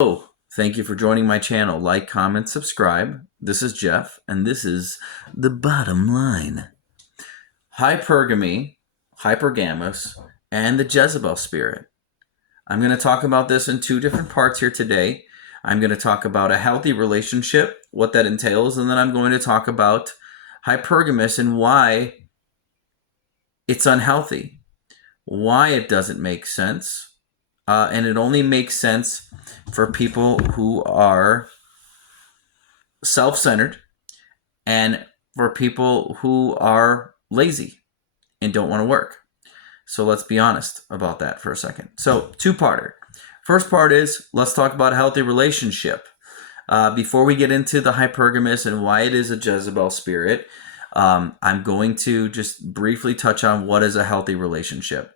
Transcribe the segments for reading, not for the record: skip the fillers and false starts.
Oh, thank you for joining my channel. Like, comment, subscribe. This is Jeff, and this is the bottom line. Hypergamy, hypergamous, and the Jezebel spirit. I'm going to talk about this in two different parts here today. I'm going to talk about a healthy relationship, what that entails, and then I'm going to talk about hypergamous and why it's unhealthy, why it doesn't make sense, and it only makes sense for people who are self-centered and for people who are lazy and don't want to work. So let's be honest about that for a second. So two-parter. First part is, let's talk about a healthy relationship. Before we get into the hypergamous and why it is a Jezebel spirit, I'm going to just briefly touch on what is a healthy relationship.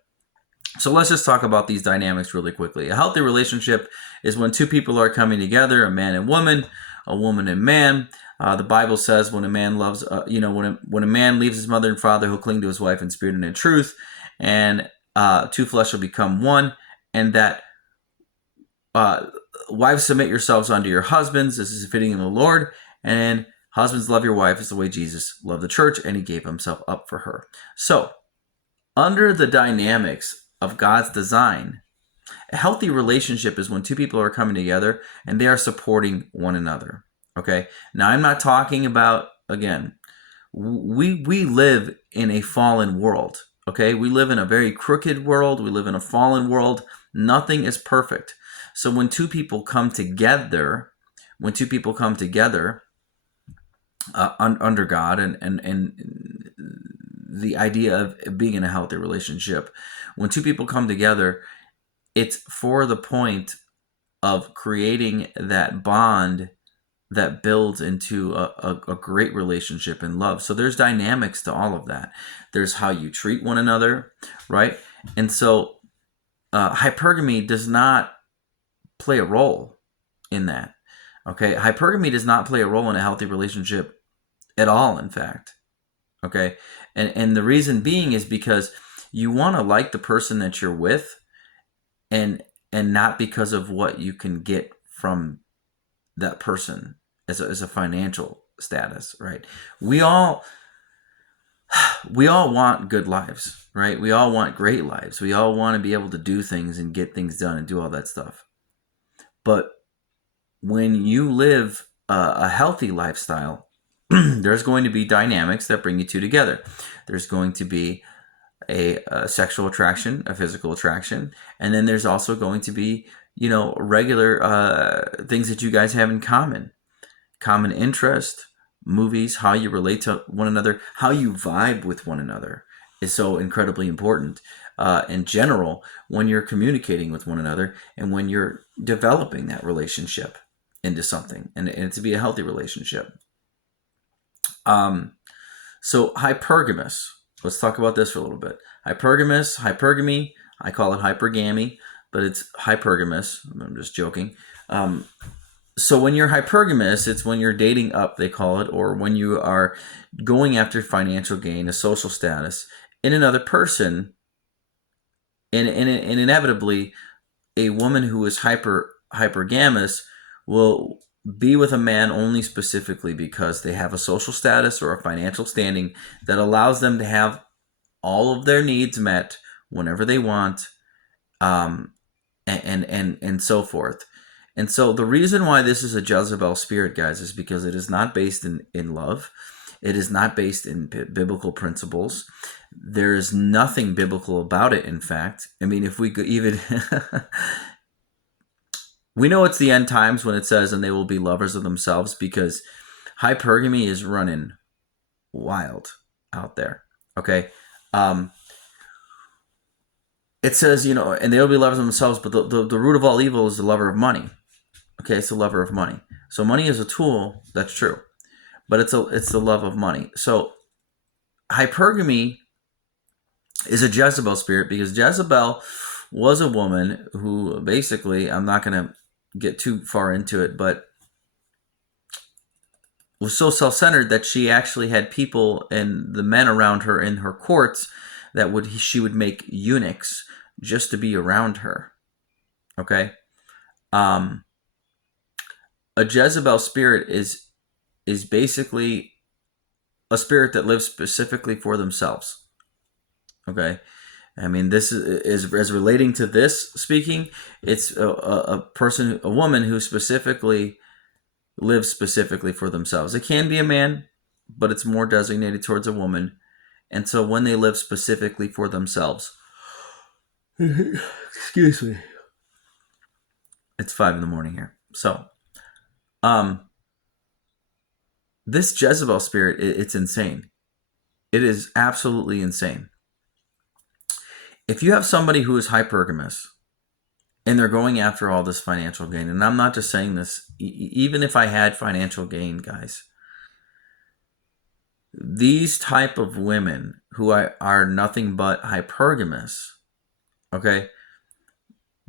So let's just talk about these dynamics really quickly. A healthy relationship is when two people are coming together, a man and woman, a woman and man. The Bible says when a man loves, when a man leaves his mother and father, he'll cling to his wife in spirit and in truth, and two flesh will become one. And that wives, submit yourselves unto your husbands. This is fitting in the Lord. And husbands, love your wife as the way Jesus loved the church, and he gave himself up for her. So under the dynamics of God's design, a healthy relationship is when two people are coming together and they are supporting one another. Okay. Now, I'm not talking about, again, we live in a fallen world. Okay. We live in a very crooked world. We live in a fallen world. Nothing is perfect. So when two people come together, under God and the idea of being in a healthy relationship, when two people come together, it's for the point of creating that bond that builds into a great relationship and love. So there's dynamics to all of that. There's how you treat one another, right? And so hypergamy does not play a role in that. Okay, hypergamy does not play a role in a healthy relationship at all, in fact. Okay, and the reason being is because you want to like the person that you're with, and not because of what you can get from that person as a financial status, right? We all want good lives, right? We all want great lives. We all want to be able to do things and get things done and do all that stuff. But when you live a healthy lifestyle, there's going to be dynamics that bring you two together. There's going to be a sexual attraction, a physical attraction, and then there's also going to be, regular things that you guys have in common interest, movies, how you relate to one another, how you vibe with one another is so incredibly important in general when you're communicating with one another and when you're developing that relationship into something, and to be a healthy relationship. So hypergamous. Let's talk about this for a little bit. Hypergamy. I call it hypergammy, but it's hypergamous. I'm just joking. So when you're hypergamous, it's when you're dating up, they call it, or when you are going after financial gain, a social status in another person, and inevitably, a woman who is hypergamous will be with a man only specifically because they have a social status or a financial standing that allows them to have all of their needs met whenever they want, and so forth. And so the reason why this is a Jezebel spirit, guys, is because it is not based in love. It is not based in biblical principles. There is nothing biblical about it, in fact. I mean, if we could even... We know it's the end times when it says, and they will be lovers of themselves, because hypergamy is running wild out there. Okay. It says, and they will be lovers of themselves, but the root of all evil is the lover of money. Okay. It's the lover of money. So money is a tool. That's true. But it's the love of money. So hypergamy is a Jezebel spirit, because Jezebel was a woman who basically, I'm not going to get too far into it, but was so self-centered that she actually had people and the men around her in her courts that she would make eunuchs just to be around her. Okay. A Jezebel spirit is basically a spirit that lives specifically for themselves. Okay, I mean, this is as relating to this speaking. It's a person, a woman who specifically lives specifically for themselves. It can be a man, but it's more designated towards a woman. And so when they live specifically for themselves, excuse me, it's 5 a.m. here. So, um, this Jezebel spirit, it's insane. It is absolutely insane. If you have somebody who is hypergamous and they're going after all this financial gain, and I'm not just saying this, even if I had financial gain, guys, these type of women who are nothing but hypergamous, okay,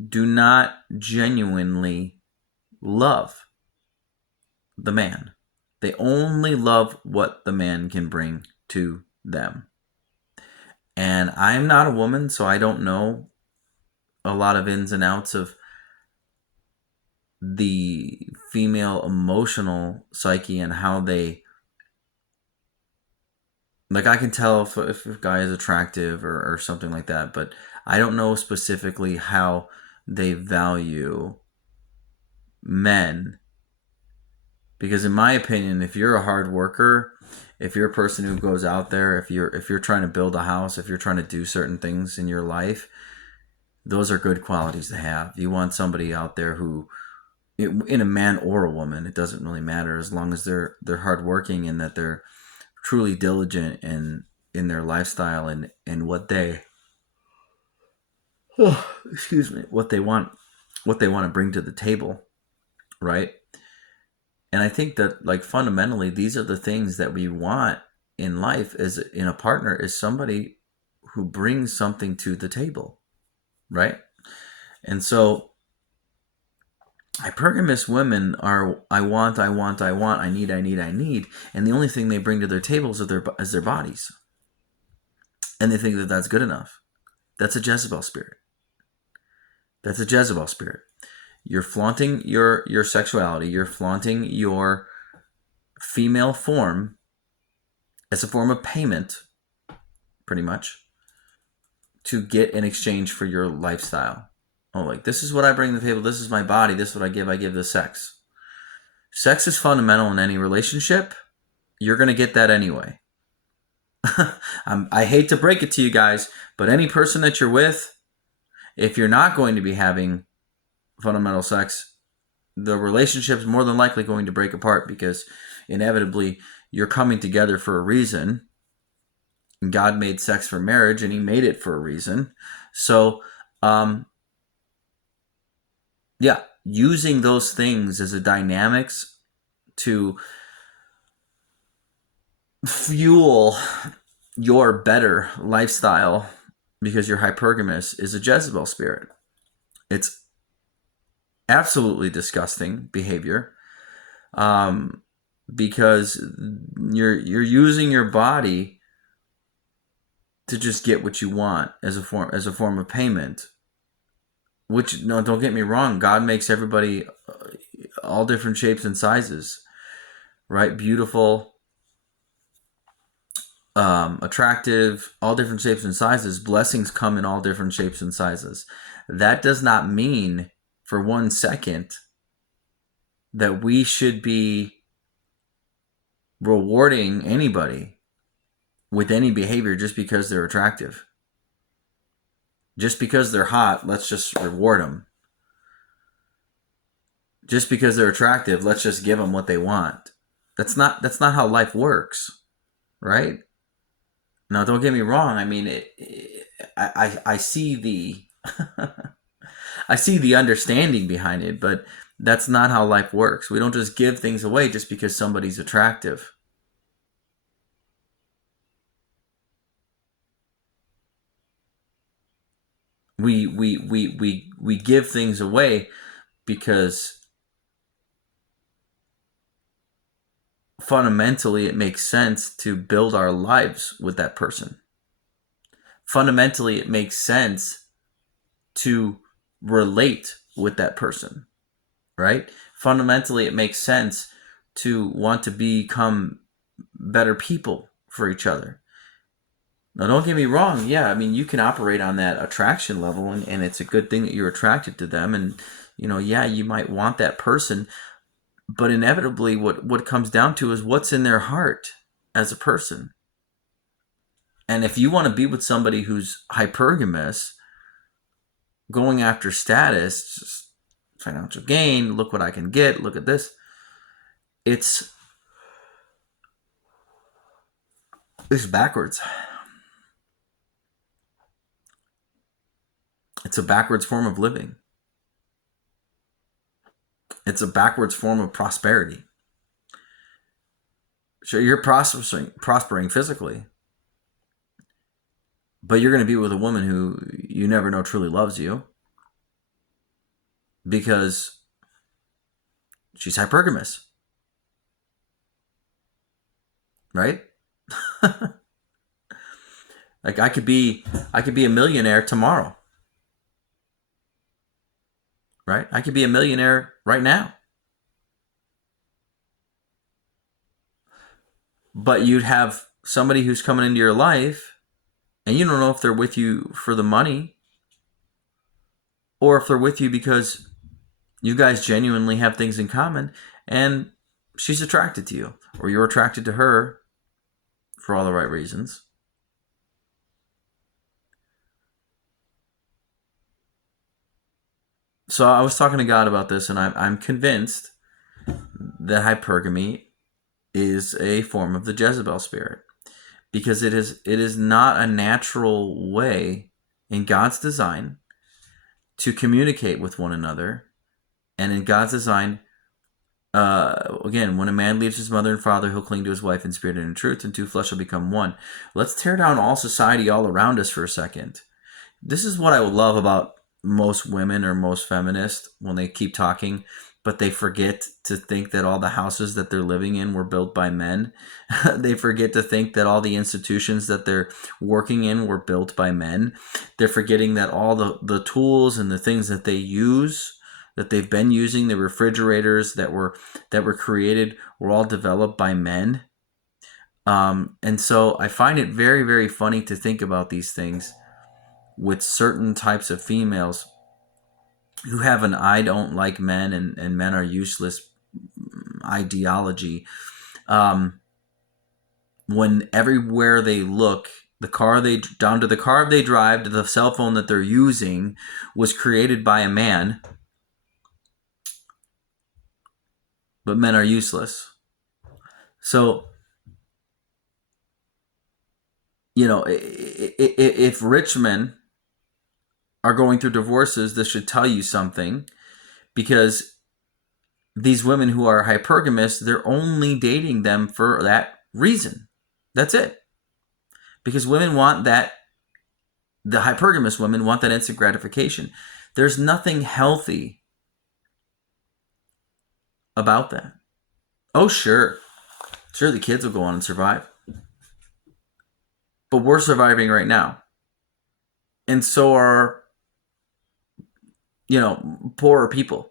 do not genuinely love the man. They only love what the man can bring to them. And I'm not a woman, so I don't know a lot of ins and outs of the female emotional psyche and how they, like, I can tell if a guy is attractive or something like that, but I don't know specifically how they value men. Because in my opinion, if you're a hard worker, if you're a person who goes out there, if you're trying to build a house, if you're trying to do certain things in your life, those are good qualities to have. You want somebody out there who, in a man or a woman, it doesn't really matter, as long as they're hardworking and that they're truly diligent in their lifestyle and what they, oh, excuse me, what they want to bring to the table, right? And I think that, like, fundamentally, these are the things that we want in life, as in a partner, is somebody who brings something to the table, right? And so hypergamous women are I want, I need, and the only thing they bring to their tables is their bodies, and they think that that's good enough. That's a Jezebel spirit. That's a Jezebel spirit. You're flaunting your sexuality. You're flaunting your female form as a form of payment, pretty much, to get in exchange for your lifestyle. Oh, like, this is what I bring to the table. This is my body. This is what I give. I give the sex. Sex is fundamental in any relationship. You're going to get that anyway. I hate to break it to you guys, but any person that you're with, if you're not going to be having fundamental sex, the relationship's more than likely going to break apart, because inevitably you're coming together for a reason. God made sex for marriage, and he made it for a reason. So, yeah, using those things as a dynamics to fuel your better lifestyle because you're hypergamous is a Jezebel spirit. It's absolutely disgusting behavior, because you're using your body to just get what you want as a form of payment. Which, no, don't get me wrong, God makes everybody all different shapes and sizes, right? Beautiful, attractive, all different shapes and sizes. Blessings come in all different shapes and sizes. That does not mean for 1 second that we should be rewarding anybody with any behavior just because they're attractive. Just because they're hot, let's just reward them. Just because they're attractive, let's just give them what they want. That's not how life works, right? Now, don't get me wrong. I mean, I see the I see the understanding behind it, but that's not how life works. We don't just give things away just because somebody's attractive. We give things away because fundamentally it makes sense to build our lives with that person. Fundamentally, it makes sense to relate with that person, right? fundamentally it makes sense to want to become better people for each other. Now, don't get me wrong. Yeah, I mean, you can operate on that attraction level, and it's a good thing that you're attracted to them. And, yeah, you might want that person. But inevitably, what it comes down to is what's in their heart as a person. And if you want to be with somebody who's hypergamous, going after status, just financial gain, look what I can get, look at this, it's backwards. It's a backwards form of living. It's a backwards form of prosperity. Sure, you're prospering physically, but you're going to be with a woman who you never know truly loves you because she's hypergamous. Right? Like I could be a millionaire tomorrow. Right? I could be a millionaire right now. But you'd have somebody who's coming into your life and you don't know if they're with you for the money or if they're with you because you guys genuinely have things in common and she's attracted to you or you're attracted to her for all the right reasons. So I was talking to God about this, and I'm convinced that hypergamy is a form of the Jezebel spirit, because it is not a natural way in God's design to communicate with one another, and in God's design, again, when a man leaves his mother and father, he'll cling to his wife in spirit and in truth, and two flesh will become one. Let's tear down all society all around us for a second. This is what I love about most women or most feminists when they keep talking, but they forget to think that all the houses that they're living in were built by men. They forget to think that all the institutions that they're working in were built by men. They're forgetting that all the tools and the things that they use, that they've been using, the refrigerators that were created, were all developed by men. And so I find it very, very funny to think about these things with certain types of females who have an I don't like men and men are useless ideology. When everywhere they look, down to the car they drive, to the cell phone that they're using, was created by a man, but men are useless. So, if rich men are going through divorces, this should tell you something, because these women who are hypergamous, they're only dating them for that reason. That's it. Because women want that, the hypergamous women want that instant gratification. There's nothing healthy about that. Oh, sure, the kids will go on and survive. But we're surviving right now. And so are poorer people.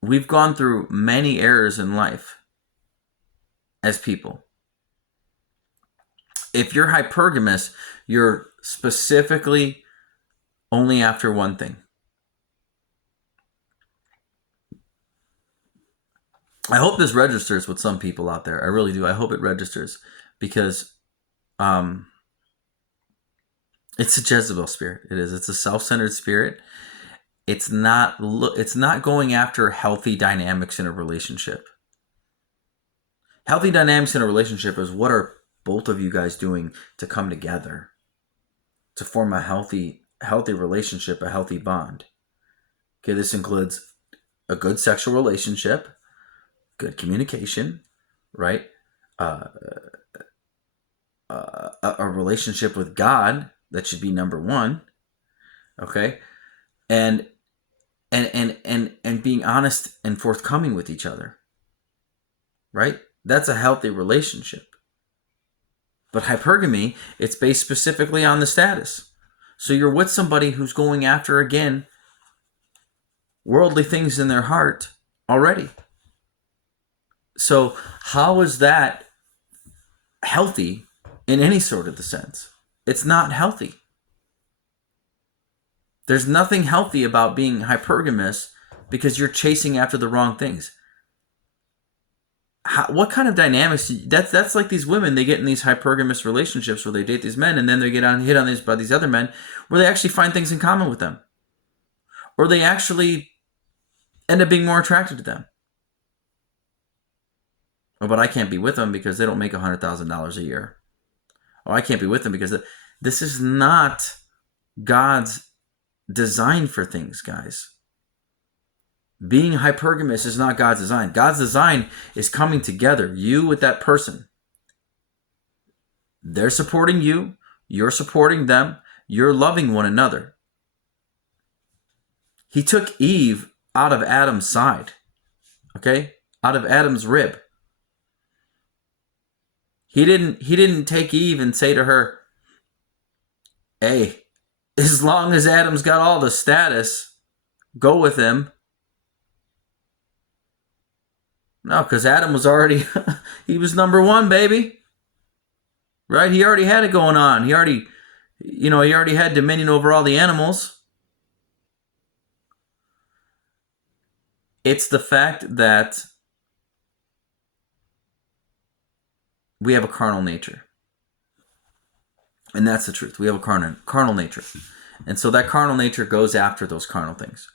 We've gone through many errors in life as people. If you're hypergamous, you're specifically only after one thing. I hope this registers with some people out there. I really do. I hope it registers, because it's a Jezebel spirit. It is. It's a self-centered spirit. It's not going after healthy dynamics in a relationship. Healthy dynamics in a relationship is, what are both of you guys doing to come together to form a healthy relationship, a healthy bond. Okay, this includes a good sexual relationship, good communication, right? A relationship with God, that should be number one. Okay, and being honest and forthcoming with each other, right? That's a healthy relationship. But hypergamy, it's based specifically on the status. So you're with somebody who's going after, again, worldly things in their heart already. So how is that healthy in any sort of the sense? It's not healthy. There's nothing healthy about being hypergamous because you're chasing after the wrong things. What kind of dynamics? That's like these women. They get in these hypergamous relationships where they date these men, and then they get hit on these by these other men, where they actually find things in common with them, or they actually end up being more attracted to them. Oh, but I can't be with them because they don't make $100,000 a year. Oh, I can't be with them because this is not God's design for things, guys. Being hypergamous is not God's design. God's design is coming together, you with that person. They're supporting you, you're supporting them, you're loving one another. He took Eve out of Adam's side, okay? Out of Adam's rib. He didn't take Eve and say to her, hey, as long as Adam's got all the status, go with him. No, because Adam was already, he was number one, baby. Right? He already had it going on. He already had dominion over all the animals. It's the fact that we have a carnal nature. And that's the truth. We have a carnal nature. And so that carnal nature goes after those carnal things.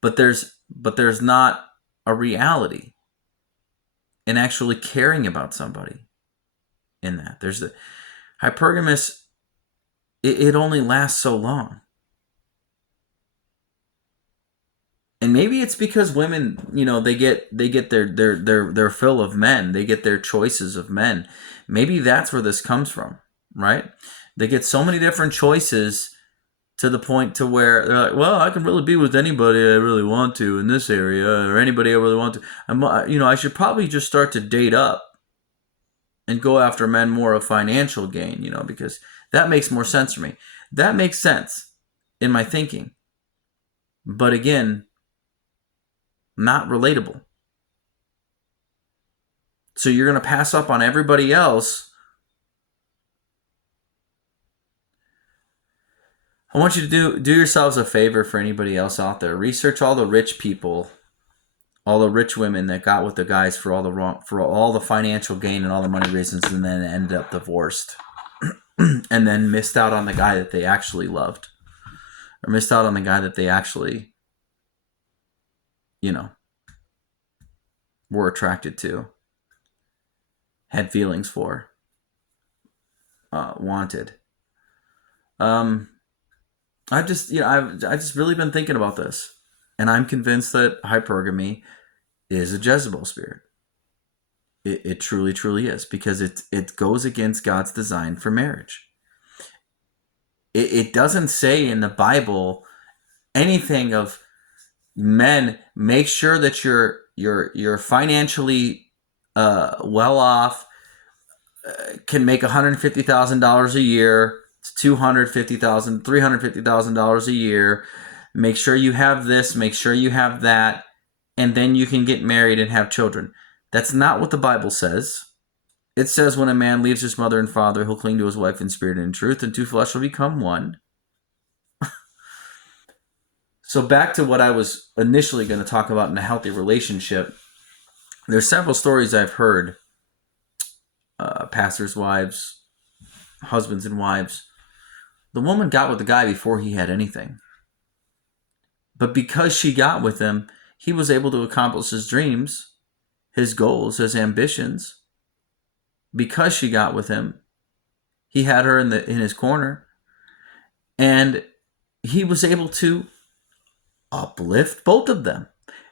But there's not a reality in actually caring about somebody in that. There's the hypergamous, it only lasts so long. And maybe it's because women, they get their fill of men. They get their choices of men. Maybe that's where this comes from, right? They get so many different choices to the point to where they're like, well, I can really be with anybody I really want to in this area, or anybody I really want to. I should probably just start to date up and go after men more of financial gain, because that makes more sense for me. That makes sense in my thinking. But again, not relatable. So you're going to pass up on everybody else. I want you to do yourselves a favor for anybody else out there. Research all the rich people, all the rich women that got with the guys for all the financial gain and all the money reasons, and then ended up divorced, and then missed out on the guy that they actually loved, or missed out on the guy that they actually, were attracted to, had feelings for, wanted. I've just really been thinking about this, and I'm convinced that hypergamy is a Jezebel spirit. It truly, truly is, because it goes against God's design for marriage. It doesn't say in the Bible anything of, men, make sure that you're financially well off, can make $150,000 a year, $250,000, $350,000 a year. Make sure you have this, make sure you have that, and then you can get married and have children. That's not what the Bible says. It says when a man leaves his mother and father, he'll cling to his wife in spirit and in truth, and two flesh will become one. So back to what I was initially going to talk about in a healthy relationship. There's several stories I've heard, pastors' wives, husbands and wives. The woman got with the guy before he had anything. But because she got with him, he was able to accomplish his dreams, his goals, his ambitions. Because she got with him, he had her in his corner, and he was able to uplift both of them,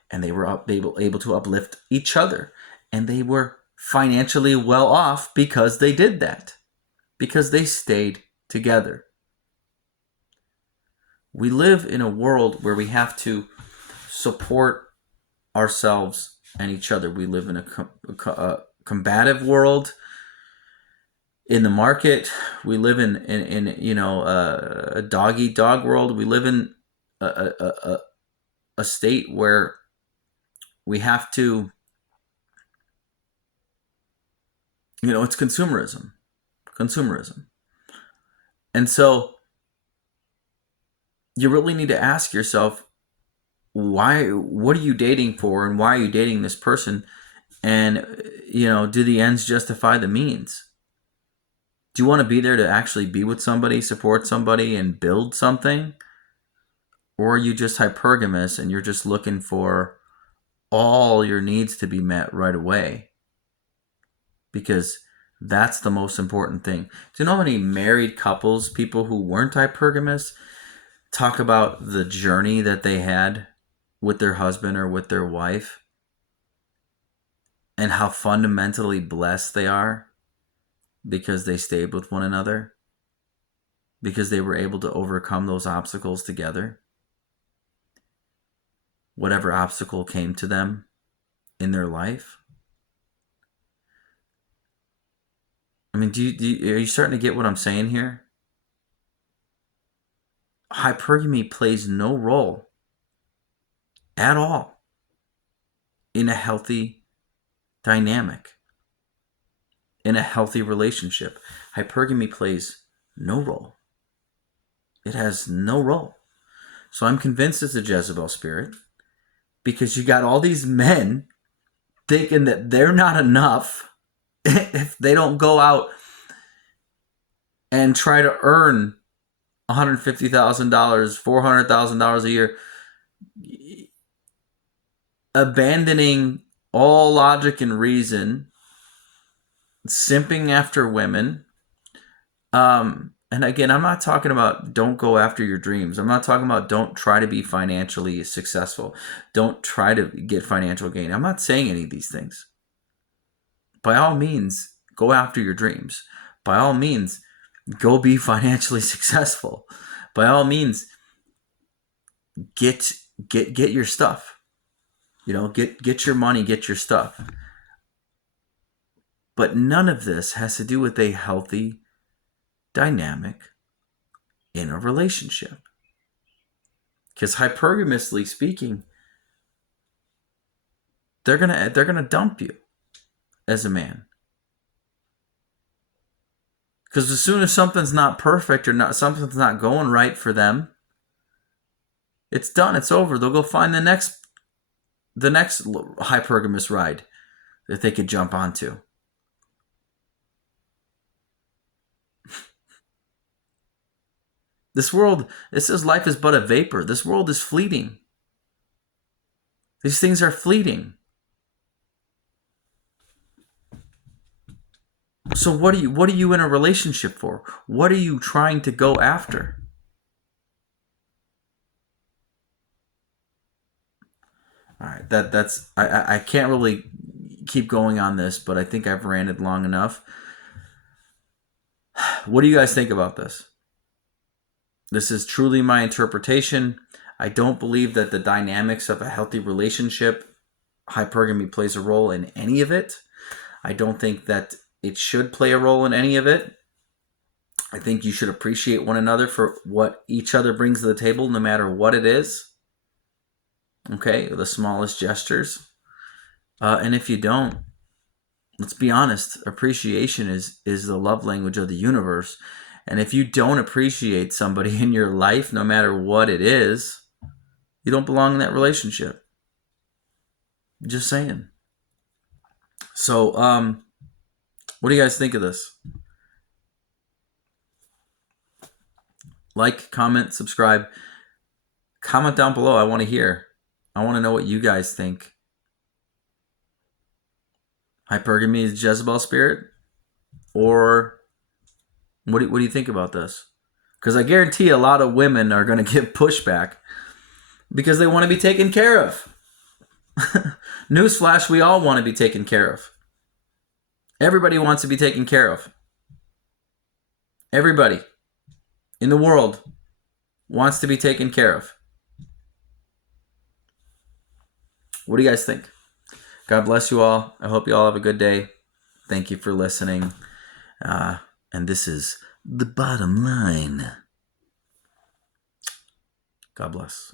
and they were able to uplift each other, and they were financially well off because they did that, because they stayed together. We live in a world where we have to support ourselves and each other. We live in a combative world. In the market, we live in a dog-eat-dog world. We live in a a state where we have to, it's consumerism. And so you really need to ask yourself, what are you dating for, and why are you dating this person? And, do the ends justify the means? Do you want to be there to actually be with somebody, support somebody, and build something? Or are you just hypergamous and you're just looking for all your needs to be met right away? Because that's the most important thing. Do you know how many married couples, people who weren't hypergamous, talk about the journey that they had with their husband or with their wife, and how fundamentally blessed they are because they stayed with one another, because they were able to overcome those obstacles together? Whatever obstacle came to them in their life. I mean, are you starting to get what I'm saying here? Hypergamy plays no role at all in a healthy dynamic, in a healthy relationship. Hypergamy plays no role. It has no role. So I'm convinced it's a Jezebel spirit, because you got all these men thinking that they're not enough if they don't go out and try to earn $150,000, $400,000 a year, abandoning all logic and reason, simping after women. And again, I'm not talking about don't go after your dreams. I'm not talking about don't try to be financially successful. Don't try to get financial gain. I'm not saying any of these things. By all means, go after your dreams. By all means, go be financially successful. By all means, get your stuff. Get your money, get your stuff. But none of this has to do with a healthy dynamic in a relationship. Because hypergamously speaking, they're gonna dump you as a man. Because as soon as something's not perfect, or something's not going right for them, it's done. It's over. They'll go find the next hypergamous ride that they could jump onto. This world, it says life is but a vapor. This world is fleeting. These things are fleeting. So what are you in a relationship for? What are you trying to go after? All right, that's I can't really keep going on this, but I think I've ranted long enough. What do you guys think about this? This is truly my interpretation. I don't believe that the dynamics of a healthy relationship, hypergamy, plays a role in any of it. I don't think that it should play a role in any of it. I think you should appreciate one another for what each other brings to the table, no matter what it is. Okay, the smallest gestures. And if you don't, let's be honest, appreciation is the love language of the universe. And if you don't appreciate somebody in your life, no matter what it is, you don't belong in that relationship. Just saying. So, what do you guys think of this? Like, comment, subscribe. Comment down below. I want to hear. I want to know what you guys think. Hypergamy is Jezebel spirit? Or what do you think about this? Because I guarantee a lot of women are going to give pushback because they want to be taken care of. Newsflash, we all want to be taken care of. Everybody wants to be taken care of. Everybody in the world wants to be taken care of. What do you guys think? God bless you all. I hope you all have a good day. Thank you for listening. And this is the bottom line. God bless.